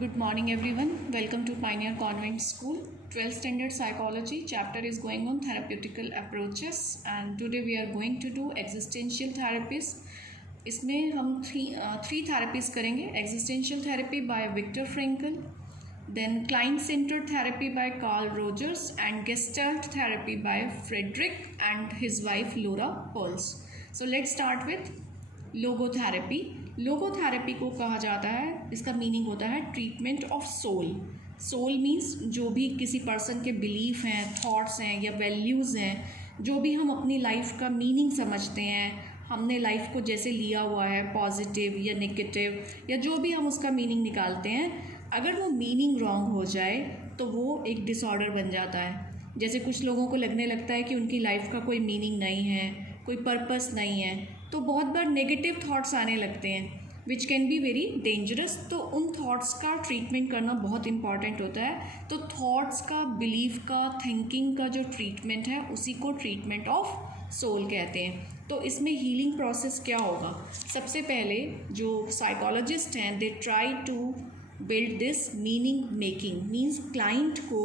Good morning, everyone. Welcome to Pioneer Convent School. 12th Standard Psychology chapter is going on therapeutical approaches, and today we are going to do existential therapies. इसमें हम three therapies करेंगे. Existential therapy by Viktor Frankl, then client-centered therapy by Carl Rogers, and Gestalt therapy by Frederick and his wife Laura Perls. So let's start with logotherapy. Logotherapy को कहा जाता है, इसका meaning होता है treatment of soul. Soul means जो भी किसी पर्सन के बिलीफ हैं, थॉट्स हैं या वैल्यूज़ हैं, जो भी हम अपनी लाइफ का मीनिंग समझते हैं, हमने लाइफ को जैसे लिया हुआ है पॉजिटिव या नेगेटिव या जो भी हम उसका मीनिंग निकालते हैं, अगर वो मीनिंग रॉन्ग हो जाए तो वो एक डिसऑर्डर बन जाता है. जैसे कुछ लोगों को लगने लगता है कि उनकी लाइफ का कोई मीनिंग नहीं है, कोई पर्पस नहीं है, तो बहुत बार नेगेटिव थॉट्स आने लगते हैं which can be very dangerous. तो उन थॉट्स का ट्रीटमेंट करना बहुत इंपॉर्टेंट होता है. तो थॉट्स का, बिलीफ का, थिंकिंग का जो ट्रीटमेंट है उसी को ट्रीटमेंट ऑफ सोल कहते हैं. तो इसमें हीलिंग प्रोसेस क्या होगा? सबसे पहले जो साइकोलॉजिस्ट हैं they try to build this meaning making. Means client को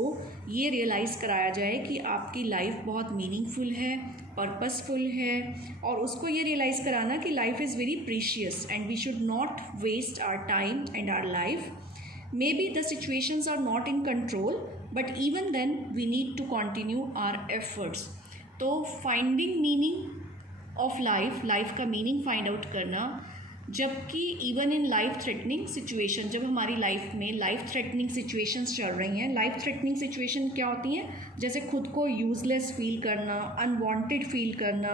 ये रियलाइज़ कराया जाए कि आपकी लाइफ बहुत मीनिंगफुल है, पर्पसफुल है, और उसको ये रियलाइज़ कराना कि life is very precious and we should not waste our time and our life. Maybe the situations are not in control, but even then we need to continue our efforts. तो finding meaning of life का meaning find out करना, जबकि even in life threatening situation, जब हमारी life में life threatening situations चल रही हैं. लाइफ थ्रेटनिंग सिचुएशन क्या होती हैं? जैसे खुद को यूजलेस फील करना, अनवांटेड फील करना.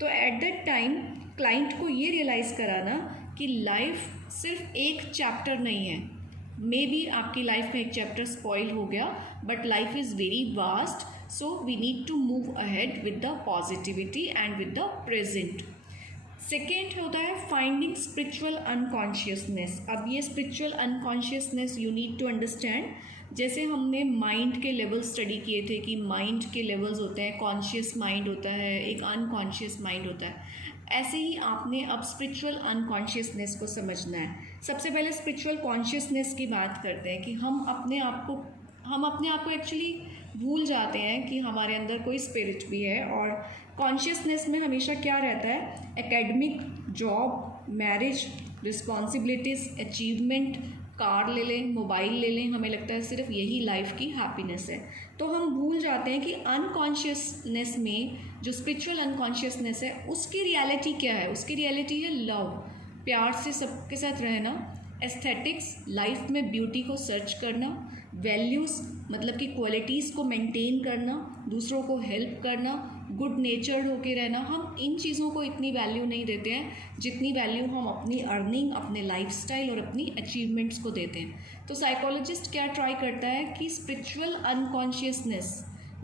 तो एट दैट टाइम क्लाइंट को ये रियलाइज़ कराना कि लाइफ सिर्फ एक चैप्टर नहीं है. मे बी आपकी लाइफ का एक चैप्टर स्पॉइल हो गया, but life is very vast, so we need to move ahead with the positivity and with the present. Second होता है फाइंडिंग स्पिरिचुअल अनकॉन्शियसनेस. अब ये spiritual unconsciousness you need to understand. जैसे हमने माइंड के level study किए थे कि माइंड के लेवल्स होते हैं, कॉन्शियस माइंड होता है, एक अनकॉन्शियस माइंड होता है. ऐसे ही आपने अब स्पिरिचुअल अनकॉन्शियसनेस को समझना है. सबसे पहले स्पिरिचुअल कॉन्शियसनेस की बात करते हैं कि हम अपने आप को एक्चुअली भूल जाते हैं कि हमारे अंदर कोई स्पिरिट भी है. और कॉन्शियसनेस में हमेशा क्या रहता है? Academic, job, marriage, responsibilities, achievement, car ले लें, मोबाइल ले लें, हमें लगता है सिर्फ यही लाइफ की हैप्पीनेस है. तो हम भूल जाते हैं कि अनकॉन्शियसनेस में जो स्पिरिचुअल अनकॉन्शियसनेस है उसकी रियलिटी क्या है? उसकी रियलिटी है लव, प्यार से सबके साथ रहना, एस्थेटिक्स, लाइफ में ब्यूटी को सर्च करना, वैल्यूज़ मतलब कि क्वालिटीज़ को मेंटेन करना, दूसरों को हेल्प करना, गुड नेचर्ड होके रहना. हम इन चीज़ों को इतनी वैल्यू नहीं देते हैं जितनी वैल्यू हम अपनी अर्निंग, अपने लाइफस्टाइल और अपनी अचीवमेंट्स को देते हैं. तो साइकोलॉजिस्ट क्या ट्राई करता है कि स्पिरिचुअल अनकॉन्शियसनेस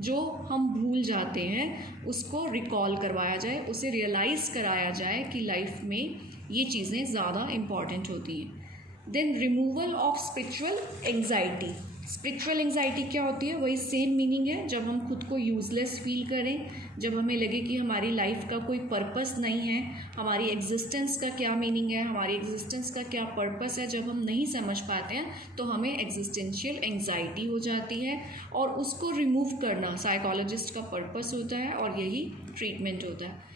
जो हम भूल जाते हैं उसको रिकॉल करवाया जाए, उसे रियलाइज़ कराया जाए कि लाइफ में ये चीज़ें ज़्यादा इम्पॉर्टेंट होती हैं. Then removal of spiritual anxiety. Spiritual anxiety क्या होती है? वही सेम मीनिंग है. जब हम खुद को यूजलेस फील करें, जब हमें लगे कि हमारी लाइफ का कोई पर्पस नहीं है, हमारी एग्जिस्टेंस का क्या मीनिंग है, हमारी एग्जिस्टेंस का क्या पर्पस है, जब हम नहीं समझ पाते हैं तो हमें एग्जिस्टेंशियल एंग्जाइटी हो जाती है. और उसको रिमूव करना साइकोलॉजिस्ट का पर्पस होता है और यही ट्रीटमेंट होता है.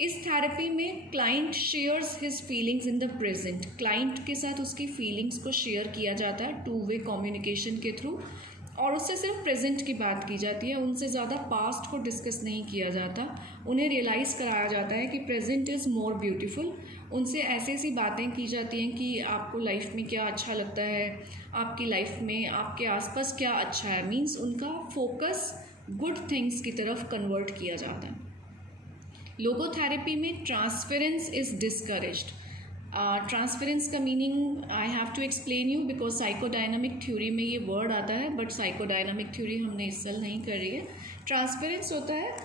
इस थेरेपी में client shares his feelings in the present. Client के साथ उसकी फीलिंग्स को शेयर किया जाता है टू वे कम्युनिकेशन के थ्रू, और उससे सिर्फ प्रेजेंट की बात की जाती है. उनसे ज़्यादा पास्ट को डिस्कस नहीं किया जाता. उन्हें रियलाइज़ कराया जाता है कि प्रेजेंट इज़ मोर ब्यूटीफुल. उनसे ऐसी ऐसी बातें की जाती हैं कि आपको लाइफ में क्या अच्छा लगता है, आपकी लाइफ में आपके आसपास क्या अच्छा है. मीन्स उनका फोकस गुड थिंग्स की तरफ कन्वर्ट किया जाता है. लोगोथेरेपी में ट्रांसफेरेंस इज़ डिस्करेज्ड. ट्रांसफेरेंस का meaning I have to explain you because psychodynamic theory में ये वर्ड आता है, बट साइकोडायनामिक थ्योरी हमने इस साल नहीं कर रही है. ट्रांसफेरेंस होता है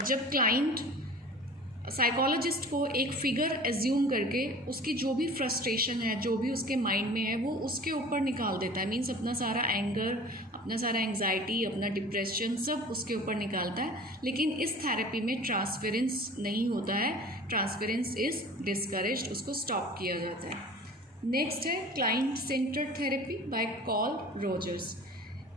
जब क्लाइंट साइकोलॉजिस्ट को एक फिगर एज्यूम करके उसकी जो भी फ्रस्ट्रेशन है, जो भी उसके माइंड में है, वो उसके ऊपर निकाल देता है. मीन्स अपना सारा एंगर, अपना सारा एंग्जाइटी, अपना डिप्रेशन सब उसके ऊपर निकालता है. लेकिन इस थेरेपी में ट्रांसफेरेंस नहीं होता है. ट्रांसफेरेंस इज़ डिस्करेज्ड, उसको स्टॉप किया जाता है. नेक्स्ट है client centred therapy by Carl Rogers.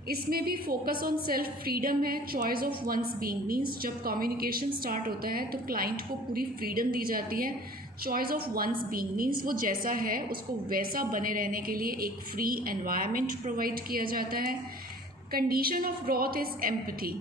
इसमें भी फोकस ऑन सेल्फ फ्रीडम है, choice of one's being, means जब कम्युनिकेशन स्टार्ट होता है तो क्लाइंट को पूरी फ्रीडम दी जाती है। Choice of one's being means वो जैसा है उसको वैसा बने रहने के लिए एक फ्री एनवायरनमेंट प्रोवाइड किया जाता है। Condition of growth is empathy.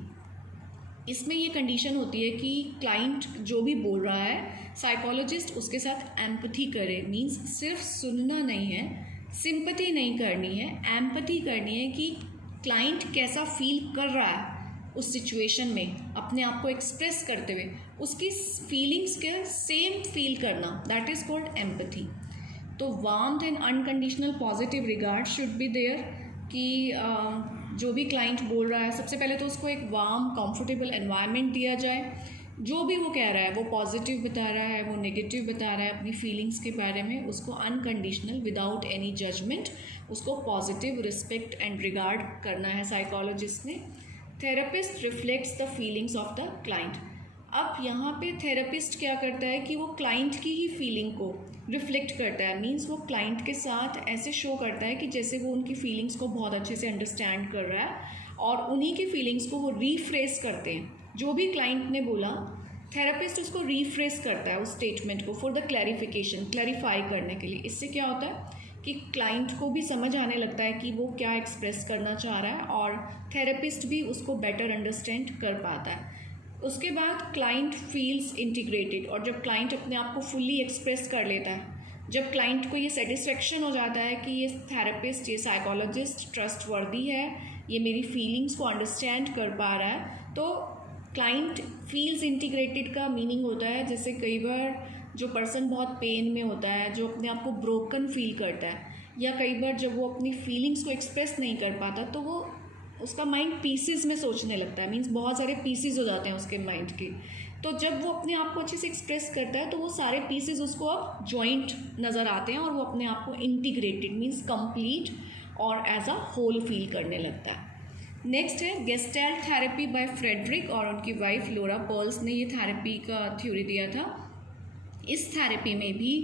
इसमें ये कंडीशन होती है कि क्लाइंट जो भी बोल रहा है साइकोलॉजिस्ट उसके साथ एम्पैथी करे, मीन्स सिर्फ सुनना नहीं है, सिंपैथी नहीं करनी है, एम्पैथी करनी है कि क्लाइंट कैसा फील कर रहा है उस सिचुएशन में, अपने आप को एक्सप्रेस करते हुए उसकी फीलिंग्स के सेम फील करना, दैट इज़ कॉल्ड एम्पैथी। तो warmth and unconditional positive regard should be there, कि जो भी क्लाइंट बोल रहा है सबसे पहले तो उसको एक वार्म कंफर्टेबल एनवायरनमेंट दिया जाए। जो भी वो कह रहा है, वो पॉजिटिव बता रहा है, वो नेगेटिव बता रहा है अपनी फीलिंग्स के बारे में, उसको अनकंडीशनल विदाउट एनी जजमेंट उसको पॉजिटिव रिस्पेक्ट एंड रिगार्ड करना है साइकोलॉजिस्ट ने। Therapist reflects the feelings of the client. अब यहाँ पे थेरेपिस्ट क्या करता है कि वो क्लाइंट की ही फीलिंग को रिफ्लेक्ट करता है, मीन्स वो क्लाइंट के साथ ऐसे शो करता है कि जैसे वो उनकी फीलिंग्स को बहुत अच्छे से अंडरस्टैंड कर रहा है और उन्हीं की फीलिंग्स को वो रीफ्रेस करते हैं। जो भी क्लाइंट ने बोला थेरेपिस्ट उसको रीफ्रेस करता है उस स्टेटमेंट को फॉर द क्लैरिफिकेशन, क्लैरिफाई करने के लिए। इससे क्या होता है कि क्लाइंट को भी समझ आने लगता है कि वो क्या एक्सप्रेस करना चाह रहा है और थेरेपिस्ट भी उसको बेटर अंडरस्टैंड कर पाता है। उसके बाद क्लाइंट फील्स इंटीग्रेटेड, और जब क्लाइंट अपने आप को फुल्ली एक्सप्रेस कर लेता है, जब क्लाइंट को ये सेटिस्फेक्शन हो जाता है कि ये थेरेपिस्ट, ये साइकोलॉजिस्ट ट्रस्टवर्दी है, ये मेरी फीलिंग्स को अंडरस्टैंड कर पा रहा है, तो क्लाइंट फील्स इंटीग्रेटेड का मीनिंग होता है जैसे कई बार जो पर्सन बहुत पेन में होता है, जो अपने आप को ब्रोकन फील करता है, या कई बार जब वो अपनी फीलिंग्स को एक्सप्रेस नहीं कर पाता तो वो उसका माइंड पीसेस में सोचने लगता है, मीन्स बहुत सारे पीसेस हो जाते हैं उसके माइंड के। तो जब वो अपने आप को अच्छे से एक्सप्रेस करता है तो वो सारे पीसेस उसको अब जॉइंट नज़र आते हैं और वो अपने आप को इंटीग्रेटेड मीन्स कंप्लीट और एज अ होल फील करने लगता है। नेक्स्ट है गेस्टाल्ट थेरेपी बाय फ्रेडरिक और उनकी वाइफ लोरा पर्ल्स ने ये थेरेपी का थ्योरी दिया था। इस थेरेपी में भी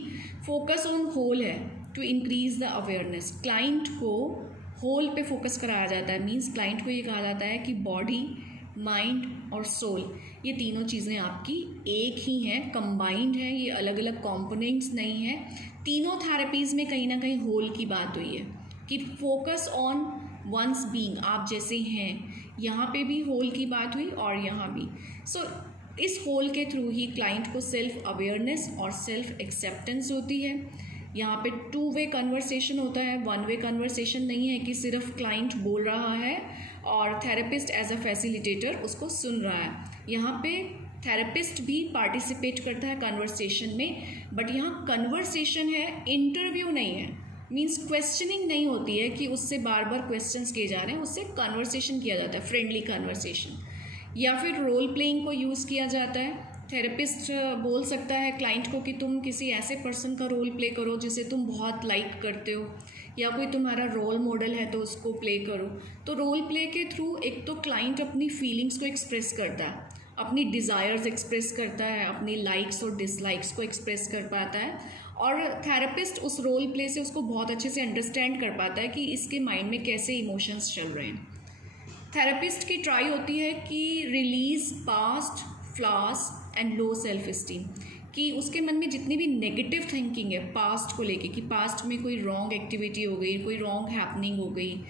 फोकस ऑन होल है to increase the awareness. Client को होल पे फोकस कराया जाता है, मीन्स क्लाइंट को ये कहा जाता है कि बॉडी, माइंड और सोल ये तीनों चीज़ें आपकी एक ही हैं, कंबाइंड हैं, ये अलग अलग कंपोनेंट्स नहीं हैं। तीनों थेरेपीज़ में कहीं ना कहीं होल की बात हुई है कि फोकस ऑन वंस बीइंग, आप जैसे हैं, यहाँ पे भी होल की बात हुई और यहाँ भी। सो इस होल के थ्रू ही क्लाइंट को सेल्फ अवेयरनेस और सेल्फ एक्सेप्टेंस होती है। यहाँ पे 2 वे कन्वर्सेशन होता है, 1 वे कन्वर्सेशन नहीं है कि सिर्फ क्लाइंट बोल रहा है और थेरेपिस्ट एज अ फैसिलिटेटर उसको सुन रहा है। यहाँ पे थेरेपिस्ट भी पार्टिसिपेट करता है कन्वर्सेशन में, बट यहाँ कन्वर्सेशन है, इंटरव्यू नहीं है, मीन्स क्वेश्चनिंग नहीं होती है कि उससे बार बार क्वेश्चंस किए जा रहे हैं, उससे कन्वर्सेशन किया जाता है, फ्रेंडली कन्वर्सेशन। या फिर रोल प्लेइंग को यूज़ किया जाता है। थेरेपिस्ट बोल सकता है क्लाइंट को कि तुम किसी ऐसे पर्सन का रोल प्ले करो जिसे तुम बहुत लाइक करते हो, या कोई तुम्हारा रोल मॉडल है तो उसको प्ले करो। तो रोल प्ले के थ्रू एक तो क्लाइंट अपनी फीलिंग्स को एक्सप्रेस करता है, अपनी डिज़ायर्स एक्सप्रेस करता है, अपनी लाइक्स और डिसलाइक्स को एक्सप्रेस कर पाता है, और थेरेपिस्ट उस रोल प्ले से उसको बहुत अच्छे से अंडरस्टैंड कर पाता है कि इसके माइंड में कैसे इमोशंस चल रहे हैं। थेरेपिस्ट की ट्राई होती है कि release past floss and low self esteem, कि उसके मन में जितनी भी नेगेटिव थिंकिंग है पास्ट को लेके, कि पास्ट में कोई रॉन्ग एक्टिविटी हो गई, कोई रॉन्ग हैपनिंग हो गई,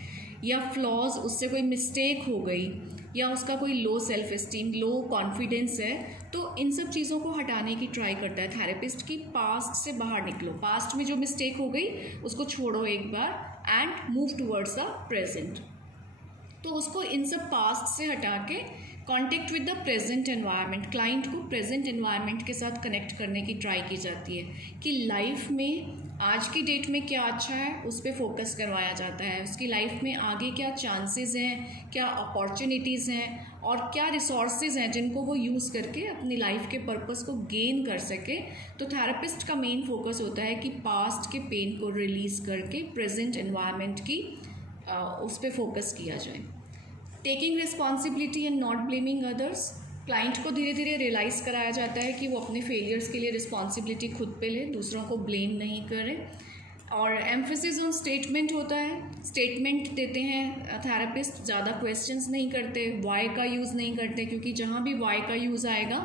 या फ्लॉज, उससे कोई मिस्टेक हो गई, या उसका कोई low self esteem, low confidence है, तो इन सब चीज़ों को हटाने की ट्राई करता है थेरेपिस्ट की पास्ट से बाहर निकलो, पास्ट में जो मिस्टेक हो गई उसको छोड़ो एक बार and move towards the present. तो उसको इन सब पास्ट से हटा के contact with the present environment, client को प्रेजेंट एनवायरनमेंट के साथ कनेक्ट करने की ट्राई की जाती है कि लाइफ में आज की डेट में क्या अच्छा है उस पर फोकस करवाया जाता है, उसकी लाइफ में आगे क्या चांसेस हैं, क्या अपॉर्चुनिटीज़ हैं और क्या रिसोर्सेज हैं जिनको वो यूज़ करके अपनी लाइफ के पर्पस को गेन कर सके। तो थेरेपिस्ट का मेन फोकस होता है कि पास्ट के पेन को रिलीज़ करके प्रेजेंट एनवायरनमेंट की उस पर फोकस किया जाए। Taking responsibility and not blaming others, client को धीरे धीरे रियलाइज़ कराया जाता है कि वो अपने फेलियर्स के लिए रिस्पॉन्सिबिलिटी खुद पे ले, दूसरों को ब्लेम नहीं करे। और एम्फेसिस ऑन स्टेटमेंट होता है, स्टेटमेंट देते हैं थेरेपिस्ट, ज़्यादा क्वेश्चंस नहीं करते, वाई का यूज़ नहीं करते, क्योंकि जहाँ भी वाई का यूज़ आएगा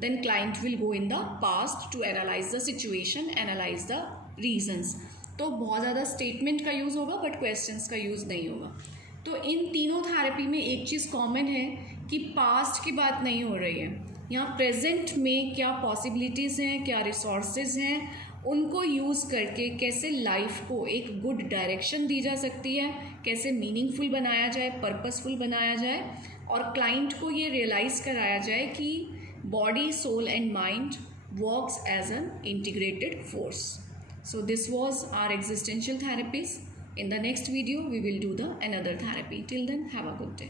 then client will go in the past to analyse the situation, analyse the reasons. तो बहुत ज़्यादा स्टेटमेंट का यूज़ होगा बट क्वेश्चंस का यूज़ नहीं होगा। तो इन तीनों थेरेपी में एक चीज़ कॉमन है कि पास्ट की बात नहीं हो रही है, यहाँ प्रेजेंट में क्या पॉसिबिलिटीज़ हैं, क्या रिसोर्सेज हैं, उनको यूज़ करके कैसे लाइफ को एक गुड डायरेक्शन दी जा सकती है, कैसे मीनिंगफुल बनाया जाए, पर्पसफुल बनाया जाए, और क्लाइंट को ये रियलाइज़ कराया जाए कि body, soul and mind works as an integrated force. So this was our existential therapies. In the next video we will do the another therapy. Till then, have a good day.